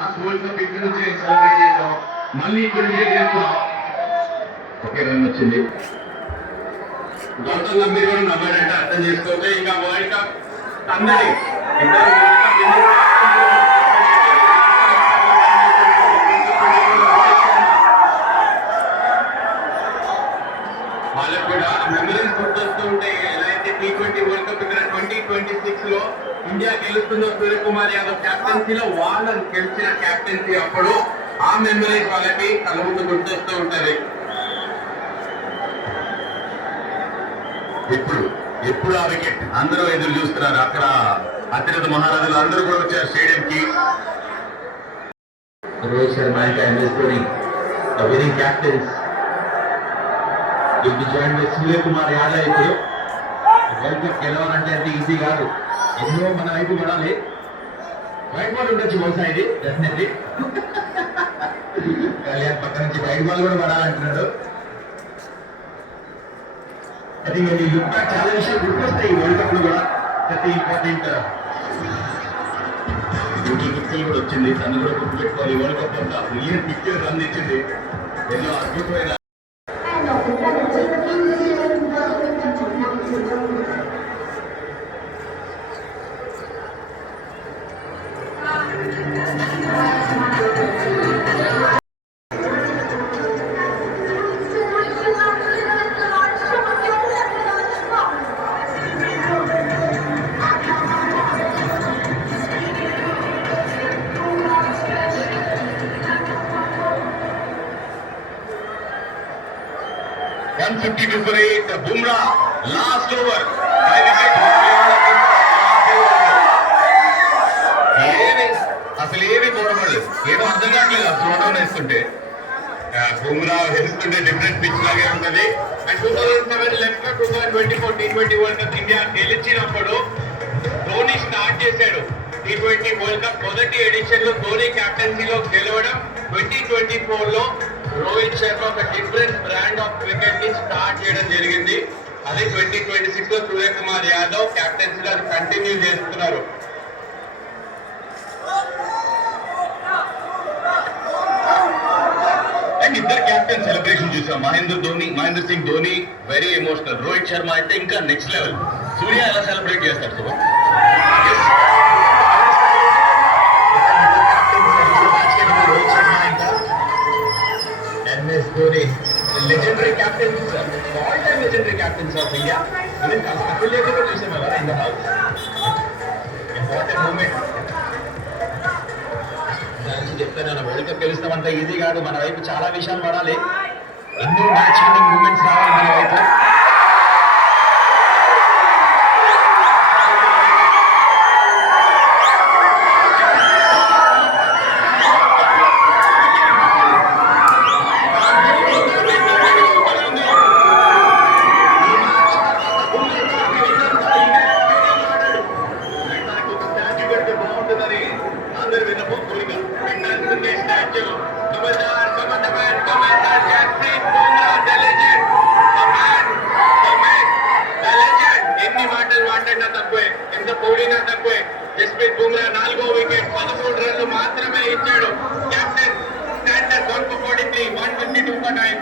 World cup ఇక్కడ నుంచి celebrate చేద్దాం, మళ్ళీ ఇక్కడ నుంచి చేస్తాం. ఒకే రన్ వచ్చింది. గౌతమ్ గంభీర్ కూడా నమ్మాడంటే అర్థం చేసుకోవచ్చు. ఇంకా వరల్డ్ కప్ అందరి ఇద్దరు వాళ్ళకు కూడా మెమరీస్ గుర్తొస్తూ ఉంటాయి. ఎలా అయితే T20 వరల్డ్ కప్ ఇక్కడ 2026 లో ఇండియా గెలుస్తుందో సూర్యకుమార్ యాదవ్ క్యాప్టెన్సీలో వాళ్ళని గెలిచిన క్యాప్టెన్సీ అప్పుడు ఆ మెమరీస్ వాళ్ళకి కళ్ళ ముందు గుర్తొస్తూ ఉంటది. ఇప్పుడు ఎప్పుడు ఆ వికెట్ అందరూ ఎదురు చూస్తున్నారు. అక్కడ అత్యున్నత మహారాజులు అందరూ కూడా వచ్చారు స్టేడియం కి. Rohit Sharma and Dhoni winning captains Suryakumar Yadav. ఇప్పుడు వరల్డ్ కప్ గెలవాలంటే అంత ఈజీ కాదు. ఎన్నో మన వైపు పడాలి. వైట్ బాల్ ఉండొచ్చు బహుశా ఇది డెఫినెట్లీ. కళ్యాణ్ పక్క నుంచి వైట్ బాల్ కూడా పడాలంటున్నాడు. అది ఈ లుక్ చాలా విషయాలు గుర్తొస్తాయి ఈ వరల్డ్ కప్ లో కూడా. ప్రతి ఇంపార్టెంట్ గిఫ్ట్లు కూడా వచ్చింది. తను కూడా గుర్తుపెట్టుకోవాలి. వరల్డ్ కప్ అంతా బ్రిలియంట్ పిక్చర్ అందించింది. ఎన్నో అద్భుతమైన బుమ్రా లాస్ట్ ఓవర్ అసలు ఏమి చూడబడలేదు. ఏదో అర్థం కావట్లేదు ఆ చూడడం వేస్తుంటే. బుమ్రా వేస్తుంటే డిఫరెంట్ పిచ్ లాగే ఉంటుంది. And 2007 left 2024 T20 world cup India గెలిచినప్పుడు ధోని స్టార్ట్ చేశాడు. T20 వరల్డ్ కప్ మొదటి ఎడిషన్ లో ధోని క్యాప్టెన్సీలో గెలవడం. 2024 లో రోహిత్ శర్మ ఒక డిఫరెంట్ బ్రాండ్ ఆఫ్ క్రికెట్ ని స్టార్ట్ చేయడం జరిగింది. అదే 2026 లో సూర్యకుమార్ యాదవ్ క్యాప్టెన్సీలో అది కంటిన్యూ చేస్తున్నారు. అండ్ ఇద్దరు క్యాప్టెన్ సెలబ్రేషన్ చూసాం. Mahendra Singh Dhoni very emotional. రోహిత్ శర్మ అయితే ఇంకా నెక్స్ట్ లెవెల్. సూర్య ఎలా సెలబ్రేట్ చేస్తారు సో రోహిత్ శర్మ ఇంకా Dhoni legendary captains, all-time legendary captains of India. Even Kapil Dev ko చూసాం కదా in the house. Important moment. దానికి చెప్తాను, వరల్డ్ కప్ గెలుస్తామంత ఈజీ కాదు. మన వైపు చాలా విషయాలు పడాలి. ఎన్నో మ్యాచ్ విన్నింగ్ మూమెంట్స్ రావాలి మన వైపు. ఎన్ని మాటలు మాట్లాడినా తక్కువే, ఎంత పోడినా తక్కువే. జస్ప్రీత్ బుమ్రా 4వ వికెట్, 13 రన్లు మాత్రమే ఇచ్చాడు. Captain standard 1 for 43, 152 for 9.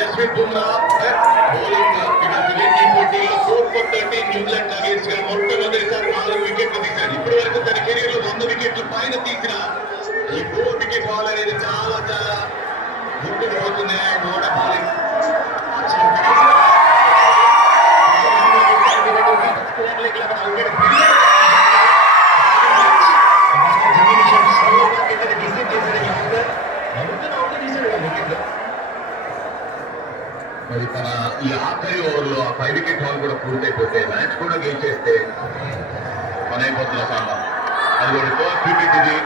Jasprit Bumrah bowling T20 4 for 13 New Zealand against గా మొట్టమొదటిసారి 4 వికెట్లు తీశాడు. ఇప్పటి వరకు తన కెరీర్ లో 100 వికెట్లు పైన తీసిన ఈ 4 వికెట్ బాల్ అనేది చాలా చాలా గుర్తుపోతుంది. ఓడ బౌలింగ్ మరి తన ఈ ఆఖరి ఓవర్లో ఆ 5 వికెట్ బాల్ కూడా పూర్తయిపోతే మ్యాచ్ కూడా గెలిచేస్తే మన అయిపోతున్న సామా. అది కూడా ఫస్ట్ వికెట్ ఇది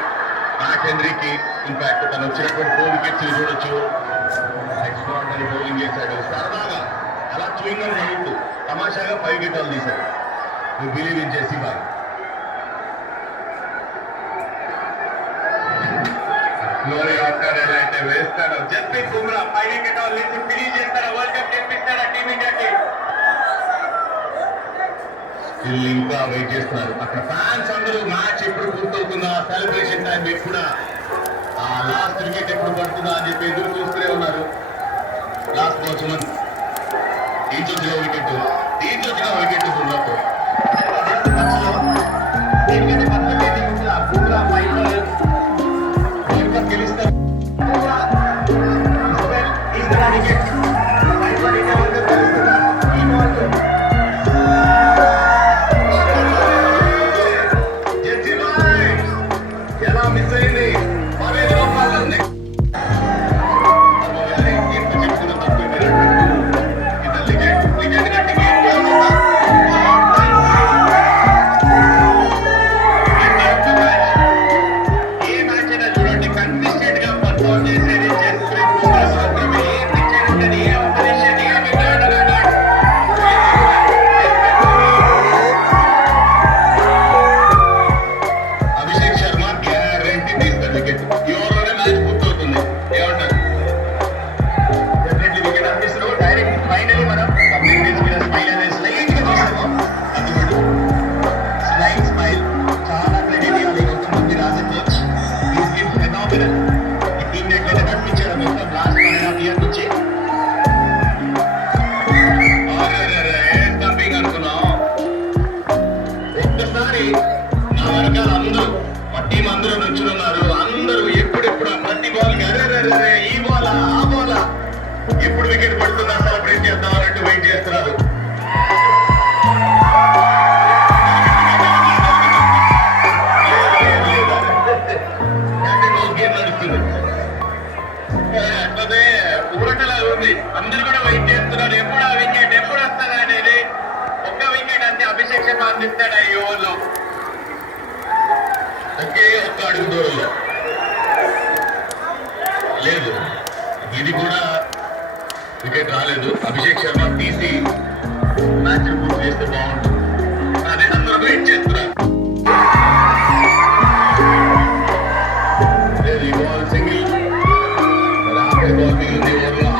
మ్యాక్ హెన్రీకి. ఇన్ఫాక్ట్ తను వచ్చినటువంటి 4 వికెట్స్ చూడొచ్చు. ఎక్స్ట్రాడినరీ బౌలింగ్ చేశాడు. సరదాగా అలా చూయింగ్ అని నవ్వుతూ తమాషాగా 5 వికెట్ బాల్ తీశాడు. You believe in Jassi boy. Glory after ఎలా అయితే వేస్తాడో జస్ప్రీత్ బుమ్రా 5 వికెట్ బాల్ వేసి ఫినిష్ చేస్తారా, వరల్డ్ కప్ గెలిపిస్తాడా టీమిండియాకి. వీళ్ళు ఇంకా వెయిట్ చేస్తున్నారు. అక్కడ ఫ్యాన్స్ అందరూ మ్యాచ్ ఎప్పుడు పూర్తవుతుందా, సెలబ్రేషన్ టైం ఎప్పుడా, ఆ లాస్ట్ వికెట్ ఎప్పుడు పడుతుందా అని చెప్పి ఎదురు చూస్తూనే ఉన్నారు. లాస్ట్ బాల్స్మన్ తీర్చొచ్చిన వికెట్ ఉన్నప్పుడు దీనికంటే పక్కన ఉంటుంది ఆ బూమ్రా ఫైనల్ గెలుస్తారు. అందరూ నుంచున్నారు. అందరూ ఎప్పుడెప్పుడు ప్రతి బాల్ ఈ బాల్ ఆ బాల్ ఎప్పుడు వికెట్ పడుతుందా సెలబ్రేట్ చేద్దాం అన్నట్టు వెయిట్ చేస్తున్నారు. ఊరటలా ఉంది. అందరూ కూడా వెయిట్ చేస్తున్నారు. ఎప్పుడు ఆ వికెట్ ఎప్పుడు వస్తుందా అనేది. ఒక్క వికెట్ అంతే అభిషేక్ శర్మ అందిస్తాడు ఈ ఓవర్లో. ఒకే ఒక్క అడుగు దూరంలో లేదు. ఇది కూడా వికెట్ రాలేదు. అభిషేక్ శర్మ తీసి మ్యాచ్ పూర్తి చేస్తే బాగుంటుంది. అదే అందరూ వెయిట్ చేస్తున్నారు. లేదు, ఈ బాల్ సింగిల్ ఆఖరి బాల్ మిగిలింది ఓవర్లో.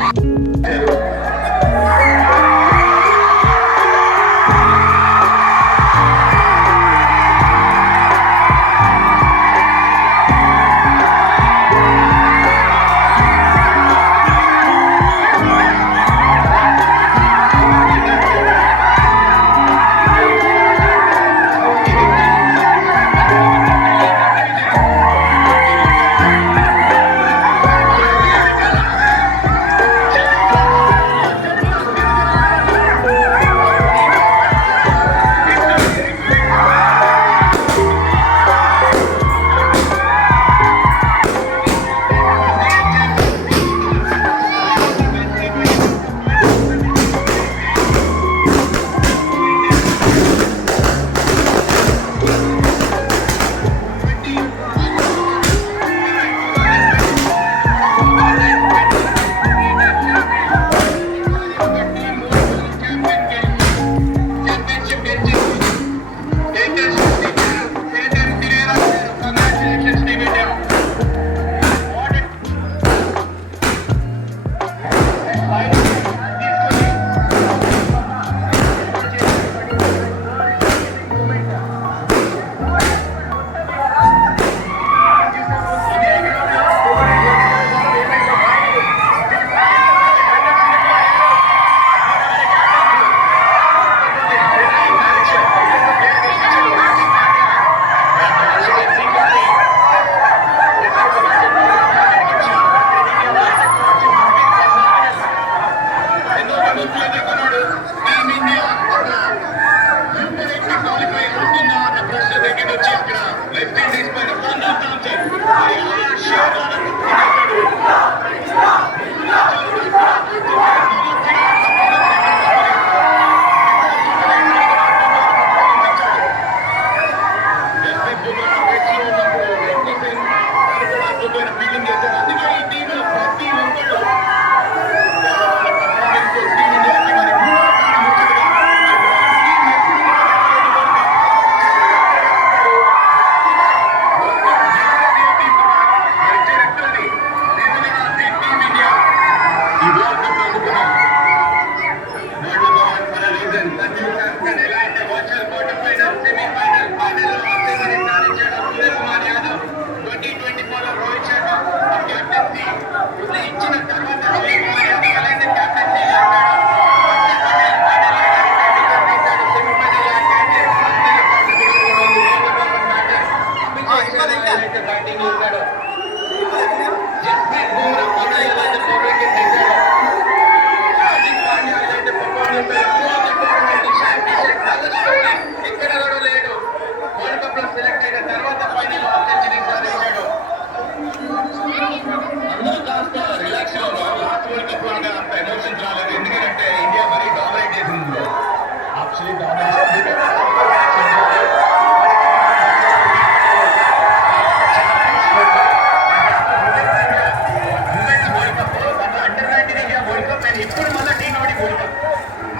ఇప్పుడు మళ్ళీ టీ నోడి పోతాం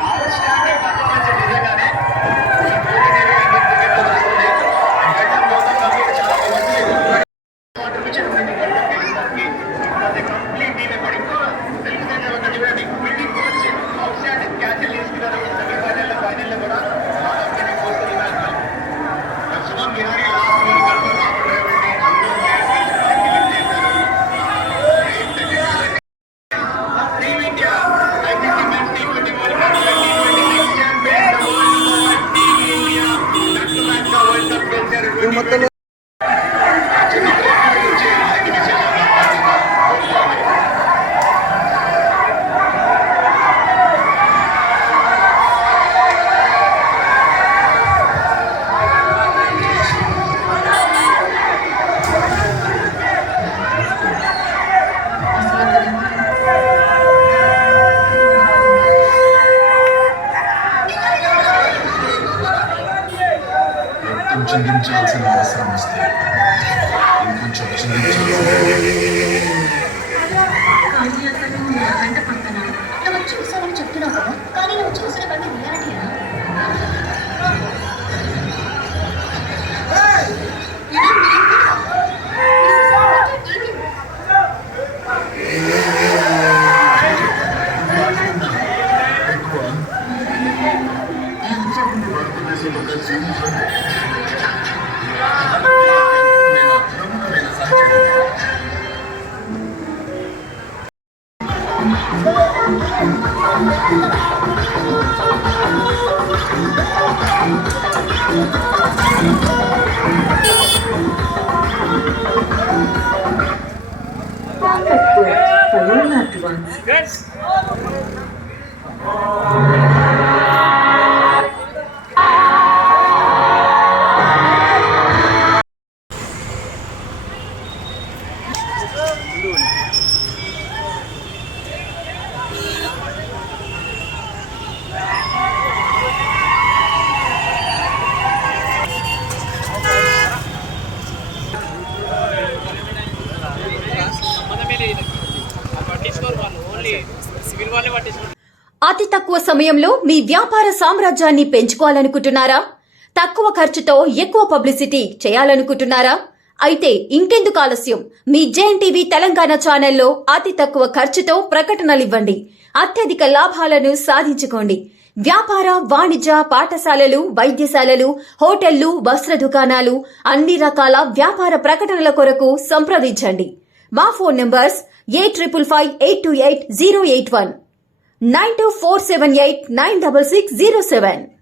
అవుట్ స్టాండింగ్ పర్ఫార్మెన్స్ నిజంగానే ఈ పోటీ అనేది ఇండియన్ క్రికెట్ లో వస్తుంది. గతం గౌతమ్ గంభీర్ చాలా మంచి కాంట్రిబ్యూషన్ ఉంది గతం గెలిచడానికి. Complete team effort. ఇంకో తెలుగుదేశం ఒక చూడండి ఫీల్డింగ్ కోచ్ అవుట్ స్టాండింగ్ క్యాచ్లు తీసుకున్నారు. ఫైనల్లో కూడా శుభం విహారీ లాస్ట్ ఓవర్ రాహుల్ ద్రవిడ్ని అందరూ ప్లేయర్స్ కిలింగ్ చేశారు. Team India ICC men's T20 world cup 2026 champion world team India back to back గా వరల్డ్ కప్ గెలిచారు. చిన్న ప్లేయర్ నుంచి ఆయన విషయాలు మాట్లాడుతున్నారు. చెల్లించాల్సిన అవసరం వస్తే ఇంకొంచెం కానీ అతను నా కంట పక్కన నువ్వు చూసావని చెప్తున్నావు కదా, కానీ నువ్వు చూసిన కంటే రియాలిటీనా? భారతదేశంలో కలిసి For your loved ones. అతి తక్కువ సమయంలో మీ వ్యాపార సామ్రాజ్యాన్ని పెంచుకోవాలనుకుంటున్నారా? తక్కువ ఖర్చుతో ఎక్కువ పబ్లిసిటీ చేయాలనుకుంటున్నారా? అయితే ఇంకెందుకు ఆలస్యం? మీ జేఎన్టీవీ తెలంగాణ ఛానల్లో అతి తక్కువ ఖర్చుతో ప్రకటనలివ్వండి. అత్యధిక లాభాలను సాధించుకోండి. వ్యాపార, వాణిజ్య, పాఠశాలలు, వైద్యశాలలు, హోటళ్లు, వస్త్ర దుకాణాలు, అన్ని రకాల వ్యాపార ప్రకటనల కొరకు సంప్రదించండి. మా ఫోన్ నంబర్స్ 8558288081 9247896607.